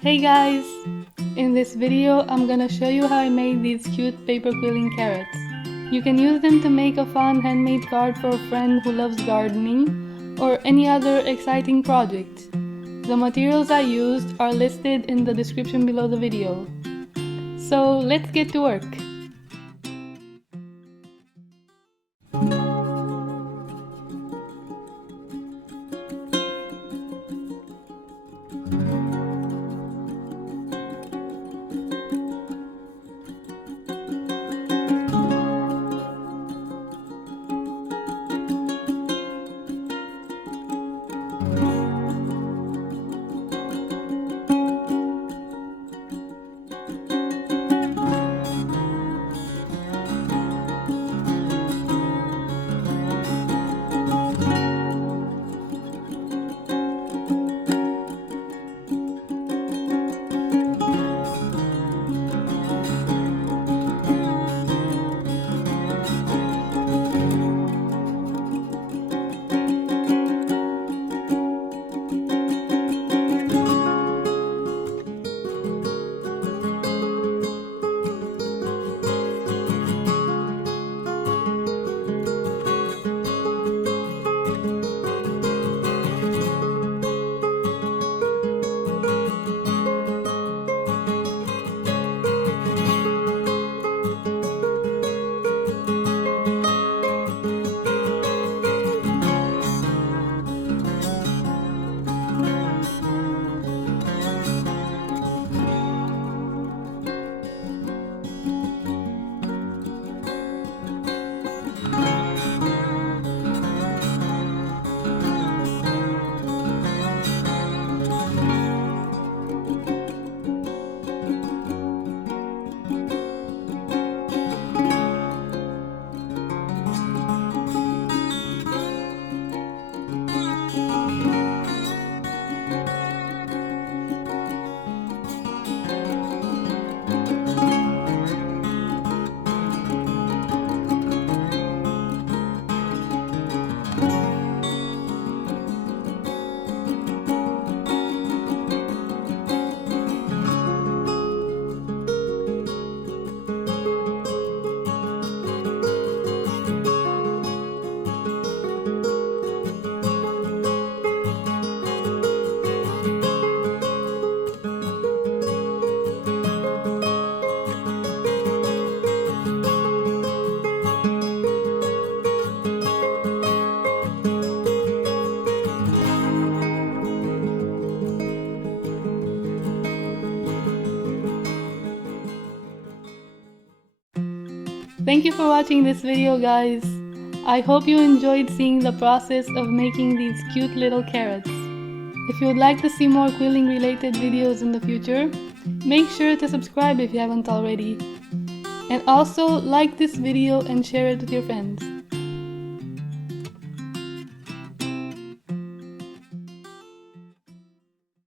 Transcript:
Hey guys! In this video, I'm gonna show you how I made these cute paper quilling carrots. You can use them to make a fun handmade card for a friend who loves gardening or any other exciting project. The materials I used are listed in the description below the video. So let's get to work! Thank you for watching this video, guys. I hope you enjoyed seeing the process of making these cute little carrots. If you would like to see more quilling related videos in the future, make sure to subscribe if you haven't already. And also like this video and share it with your friends.